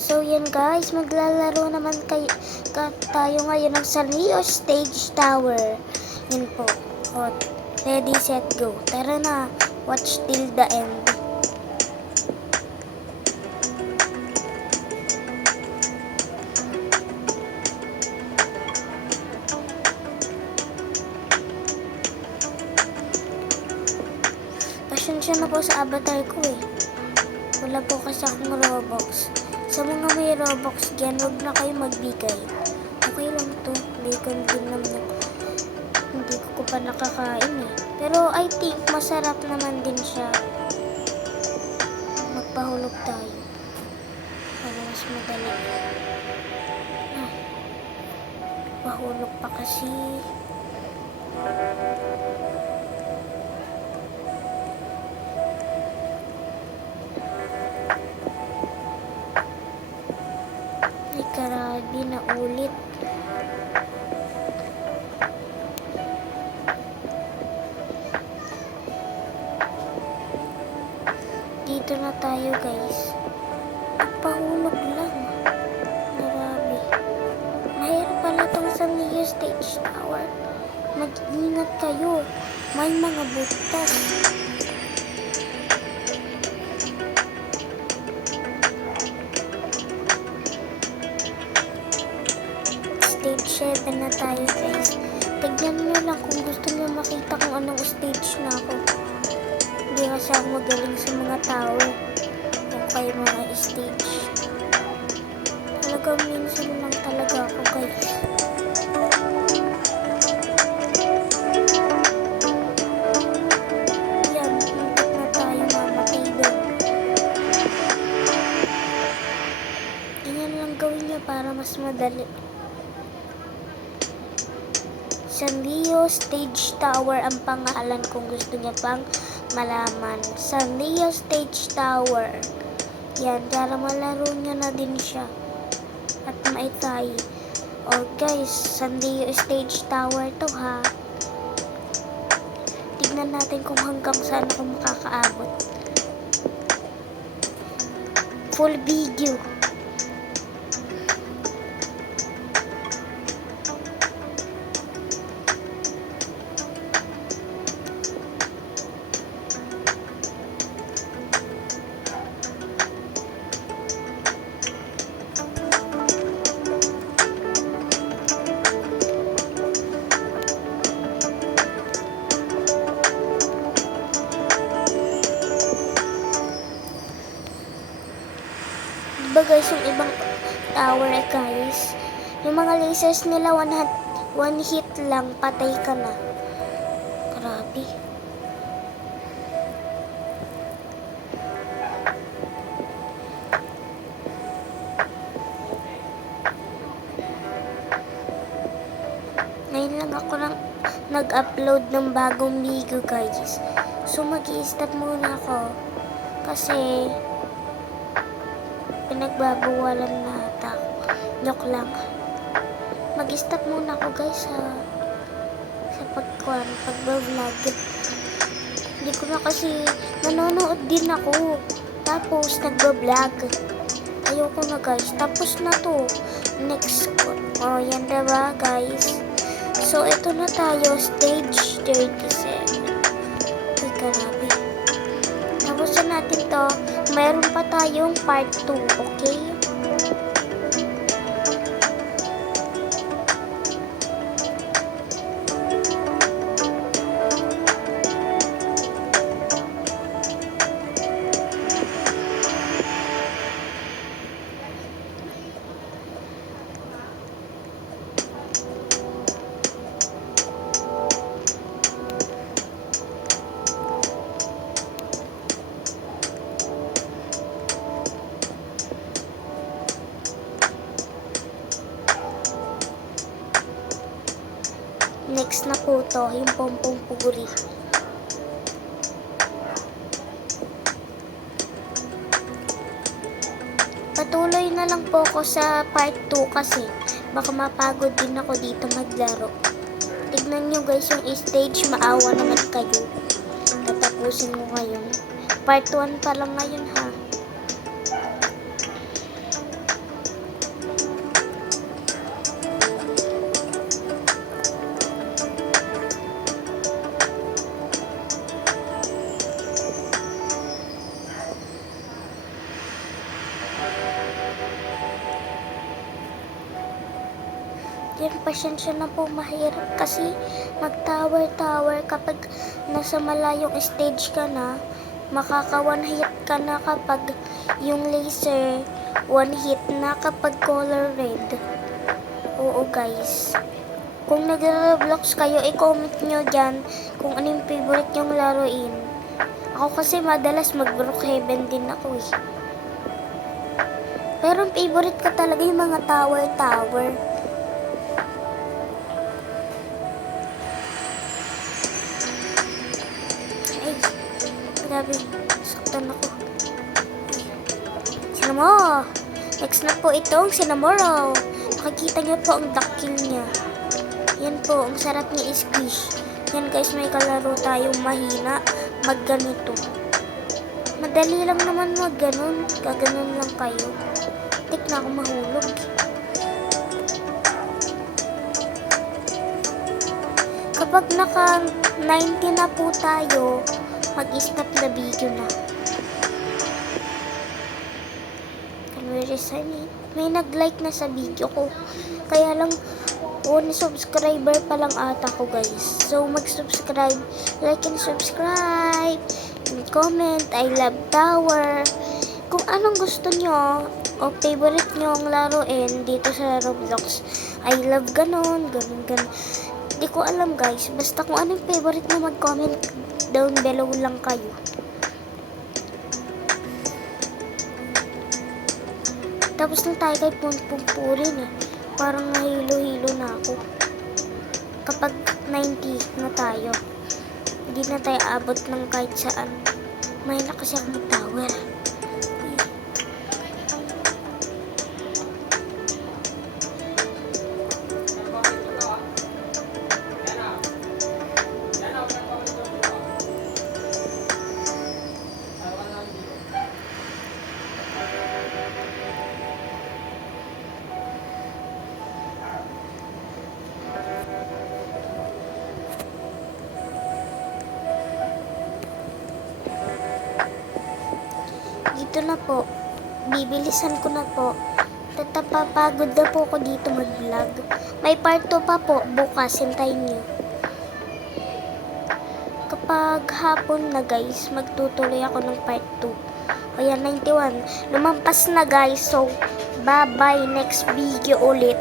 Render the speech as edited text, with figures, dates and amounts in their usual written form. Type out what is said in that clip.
So yan guys, maglalaro naman tayo ngayon ng Sanrio Stage Tower. Yan po. O, ready, set, go. Tara na, watch till the end. Pasensya na po sa avatar ko eh. Wala po kasi akong Robux. Sa mga may Robux dyan, huwag na kayo magbigay. Okay lang to. Hindi ko pa nakakain eh. Pero I think masarap naman din siya. Magpahulog tayo. Para mas madali. Pahulog pa kasi. Ay, karabi na ulit. Dito na tayo guys. Pahulog lang. Grabe. Mahirap pala itong Sanrio Stage Tower. Mag-ingat kayo. May mga butas. Stage 7 na tayo guys. Tignan nyo lang kung gusto nyo makita kung anong stage na ako. Hindi kasi ako magaling sa mga tower. O kaya mga stage. Talagang minsan lang talaga ako guys. Yan, hintik na tayo mamatay doon. Ganyan lang gawin nyo para mas madali. Sanrio Stage Tower ang pangalan kung gusto niya pang malaman. Sanrio Stage Tower. Yan, para malaro niya na din siya. At maitay. O guys, Sanrio Stage Tower to ha. Tignan natin kung hanggang saan ako makakaabot. Full video. Diba guys, yung ibang tower guys, yung mga lasers nila one hit lang, patay ka na. Grabe. Ngayon lang ako nag-upload ng bagong video guys. So mag-i-stop muna ako kasi pinagbabawalan na ata. Joke lang. Mag-stop muna ako guys sa pag-vlog. Hindi ko na kasi nanonood din ako. Tapos nagba-vlog. Ayoko na guys. Tapos na to. Next ko. O yan diba guys. So ito na tayo. Stage 37. Uy, grabe. Tapos na natin to. Mayroon pa tayong part 2, okay? Next na po to, yung pompong puguri. Patuloy na lang po ako sa part 2 kasi baka mapagod din ako dito maglaro. Tignan nyo guys yung stage, maawa naman kayo. Tatapusin ko ngayon. Part 1 pa lang ngayon ha. Yan, pasensya na po, mahirap kasi mag-tower-tower kapag nasa malayong stage ka na. Makaka one hit ka na kapag yung laser, one hit na kapag color red. Oo guys. Kung nag-Roblox kayo, i-comment nyo dyan kung ano yung favorite nyong laruin. Ako kasi madalas mag-Brookhaven din ako eh. Pero ang favorite ko talaga yung mga tower-tower. Ay, grabe. Saktan ako. Sinamo! Next na po itong Sinamoro. Nakikita niyo po ang dakil niya. Yan po, ang sarap niya i-squish. Yan guys, may kalaro tayong mahina. Magganito. Madali lang naman magganon. Gaganon lang kayo. Tik na ako mahulog. Kapag naka 90 na po tayo, mag-stop na video na. Can we resign it? May nag-like na sa video ko. Kaya lang, one subscriber pa lang ata ko guys. So mag-subscribe, like and subscribe, and comment, I love tower. Kung anong gusto nyo o favorite nyo ang laruin dito sa Roblox, I love ganon, ganon, ganon. Di ko alam guys, basta kung anong favorite nyo mag-comment down below lang kayo. Tapos na tayo kay Pumpurin eh. Parang nahilo-hilo na ako. Kapag 90 na tayo, hindi na tayo abot ng kahit saan. May na kasi ako mag-tower. Dito na po. Bibilisan ko na po. Tatapapagod na po ako dito mag-vlog. May part 2 pa po. Bukas, hintayin nyo. Kapag hapon na guys, magtutuloy ako ng part 2. Ayan, 91. Lumampas na guys. So, bye-bye. Next video ulit.